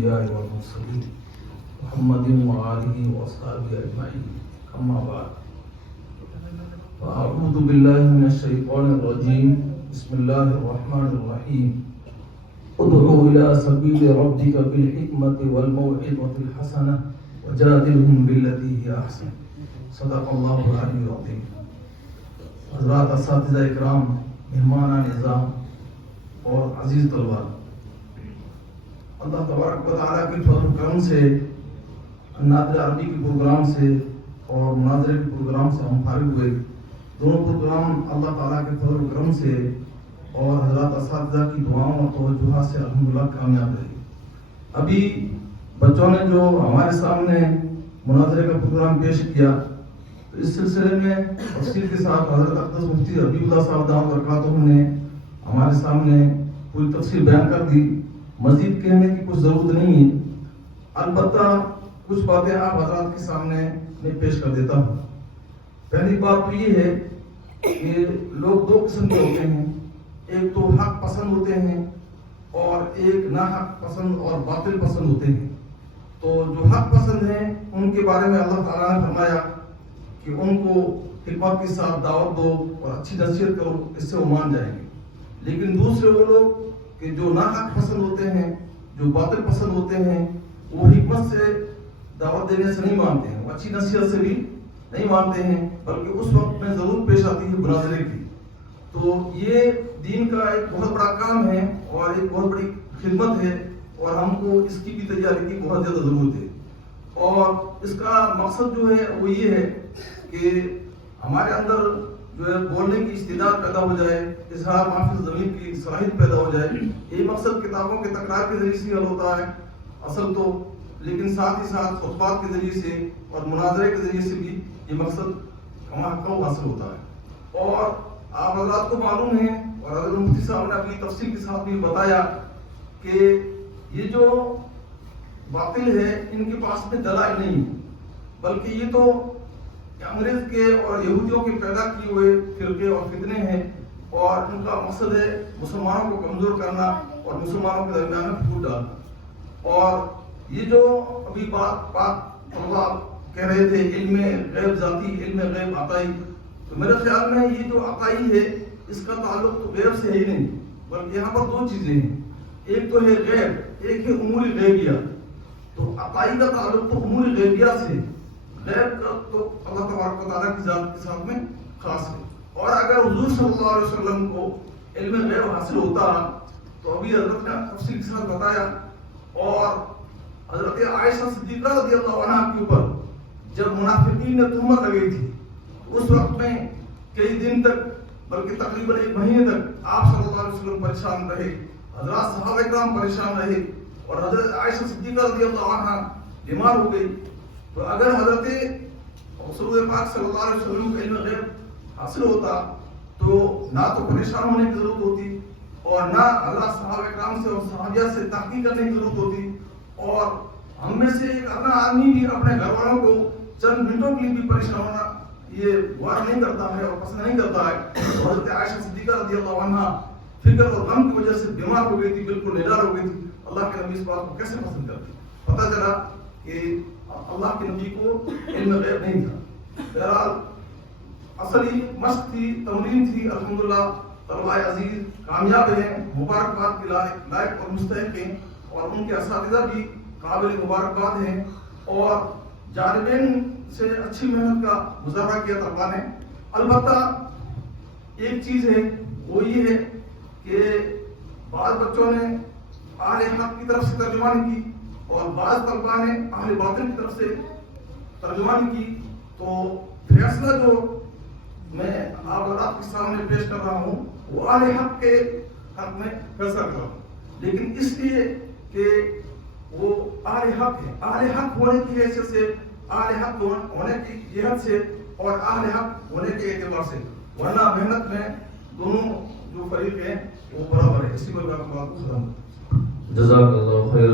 الأنبياء والمرسلين محمد وآله وأصحابه أجمعين أما بعد فأعوذ بالله من الشيطان الرجيم بسم الله الرحمن الرحيم ادعو إلى سبيل ربك بالحكمة والموعظة الحسنة وجادلهم بالتي هي أحسن صدق الله العلي العظيم. حضرات اساتذہ اکرام، مہمان نظام اور عزیز طلباء، اللہ تبارک و تعالیٰ کے فضل و کرم سے نادر عربی کے پروگرام سے اور مناظرے کے پروگرام سے ہم فارغ ہوئے. دونوں پروگرام اللہ تعالیٰ کے فضل و کرم سے اور حضرات اساتذہ کی دعاؤں اور توجہات سے الحمدللہ کامیاب رہی. ابھی بچوں نے جو ہمارے سامنے مناظرے کا پروگرام پیش کیا، تو اس سلسلے میں تفصیل کے ساتھ حضرت اقدس مفتی حبیب اللہ صاحب دامت برکاتہم نے ہمارے سامنے پوری تفصیل بیان کر دی. مزید کہنے کی کچھ ضرورت نہیں ہے، البتہ کچھ باتیں آپ حضرات کے سامنے میں پیش کر دیتا ہوں. پہلی بات تو یہ ہے کہ لوگ دو قسم کے ہوتے ہیں، ایک تو حق پسند ہوتے ہیں اور ایک ناحق پسند اور باطل پسند ہوتے ہیں. تو جو حق پسند ہیں ان کے بارے میں اللہ تعالیٰ نے فرمایا کہ ان کو حکمت کے ساتھ دعوت دو اور اچھی نصیحت کرو، اس سے وہ مان جائیں گے. لیکن دوسرے وہ لوگ کہ جو ناحق پسند ہوتے ہیں، جو باطل پسند ہوتے ہیں، وہ حکمت سے دعوت دینے سے نہیں مانتے ہیں، وہ اچھی نصیحت سے بھی نہیں مانتے ہیں، بلکہ اس وقت میں ضرور پیش آتی ہے مناظرے کی. تو یہ دین کا ایک بہت بڑا کام ہے اور ایک بہت بڑی خدمت ہے، اور ہم کو اس کی بھی تیاری کی بہت زیادہ ضرورت ہے. اور اس کا مقصد جو ہے وہ یہ ہے کہ ہمارے اندر جو ہے بولنے کی استعداد پیدا ہو جائے، اظہار محفظ ضمیر کی صلاحیت پیدا ہو جائے. یہ مقصد کتابوں کے تکرار کے ذریعے سے حل ہوتا ہے اصل تو، لیکن ساتھ ہی ساتھ خطبات کے ذریعے سے اور مناظرے کے ذریعے سے بھی یہ مقصد حاصل ہوتا ہے. اور آپ حضرات کو معلوم ہے اور حضرت مفتی صاحب نے اپنی تفصیل کے ساتھ بھی بتایا کہ یہ جو باطل ہے ان کے پاس میں دلائل نہیں، بلکہ یہ تو انگریز کے اور یہودیوں کے پیدا کیے ہوئے فرقے اور فتنے ہیں، اور ان کا مقصد ہے مسلمانوں کو کمزور کرنا اور مسلمانوں کے درمیان میں پھوٹ ڈالنا. اور یہ جو ابھی بات طلباء کہہ رہے تھے علم غیب ذاتی، علم غیب عطائی، تو میرے خیال میں یہ جو عطائی ہے اس کا تعلق تو غیب سے ہے ہی نہیں، بلکہ یہاں پر دو چیزیں ہیں، ایک تو ہے غیب، ایک ہے امور غیبیہ. تو عطائی کا تعلق تو امور غیبیہ سے، غیب کا تو اللہ تبارک و تعالیٰ کی ذات کے ساتھ میں خاص ہے. اور اگر حضور صلی اللہ علیہ وسلم کو علم غیب حاصل ہوتا تو ابھی حضرت نے تفصیل کے ساتھ بتایا. اور حضرت عائشہ صدیقہ رضی اللہ عنہ کے اوپر جب منافقین نے تہمت لگائی تھی، اس وقت میں کئی دن تک بلکہ تقریباً 1 مہینے تک آپ صلی اللہ علیہ وسلم پریشان رہے، حضرات صحابہ کرام پریشان رہے، اور حضرت عائشہ صدیقہ رضی اللہ عنہ بیمار ہو گئی. تو اگر حضرت رسول پاک صلی اللہ علیہ وسلم کو علم غیب حاصل ہوتا تو نہ تو پریشان ہونے کی ضرورت ہوتی، اور نہ حضرات صحابہ کرام سے اور صحابیہ سے تحقیق کرنے کی ضرورت ہوتی. اور ہم میں سے ایک اپنا آدمی بھی اپنے گھر والوں کو چند منٹوں کے لیے بھی پریشان ہونا یہ گوارا نہیں کرتا ہے اور پسند نہیں کرتا ہے. حضرت عائشہ صدیقہ رضی اللہ عنہ فکر اور غم کی وجہ سے بیمار ہو گئی تھی، بالکل نڈر ہو گئی تھی. اللہ کے نبی اس بات کو کیسے پسند کرتے؟ پتہ چلا کہ اللہ کے نبی کو علم غیب نہیں تھا. بہرحال اصلی مشق تھی، تمرین تھی. الحمدللہ طلباء عزیز کامیاب ہیں، مبارکباد کے لائق اور مستحق ہیں، اور ان کے اساتذہ بھی قابل مبارکباد ہیں، اور جانبین سے اچھی محنت کا مظاہرہ کیا طلباء نے. البتہ ایک چیز ہے وہ یہ ہے کہ بعض بچوں نے اہل حق کی طرف سے ترجمانی کی اور بعض طلباء نے اہل باطل کی طرف سے ترجمانی کی. تو فیصلہ جو میں آپ حضرات کے سامنے پیش کر رہا ہوں وہ اہل حق کے حق میں فیصلہ کر رہا ہوں، لیکن اس لیے کہ وہ اہل حق ہے، اہل حق ہونے کی حیثیت سے، اہل حق ہونے کی جہت سے اور اہل حق ہونے کے اعتبار سے، ورنہ محنت میں دونوں جو فریق ہیں وہ برابر ہے. اسی پر بات کو ختم. جزاک اللہ خیر.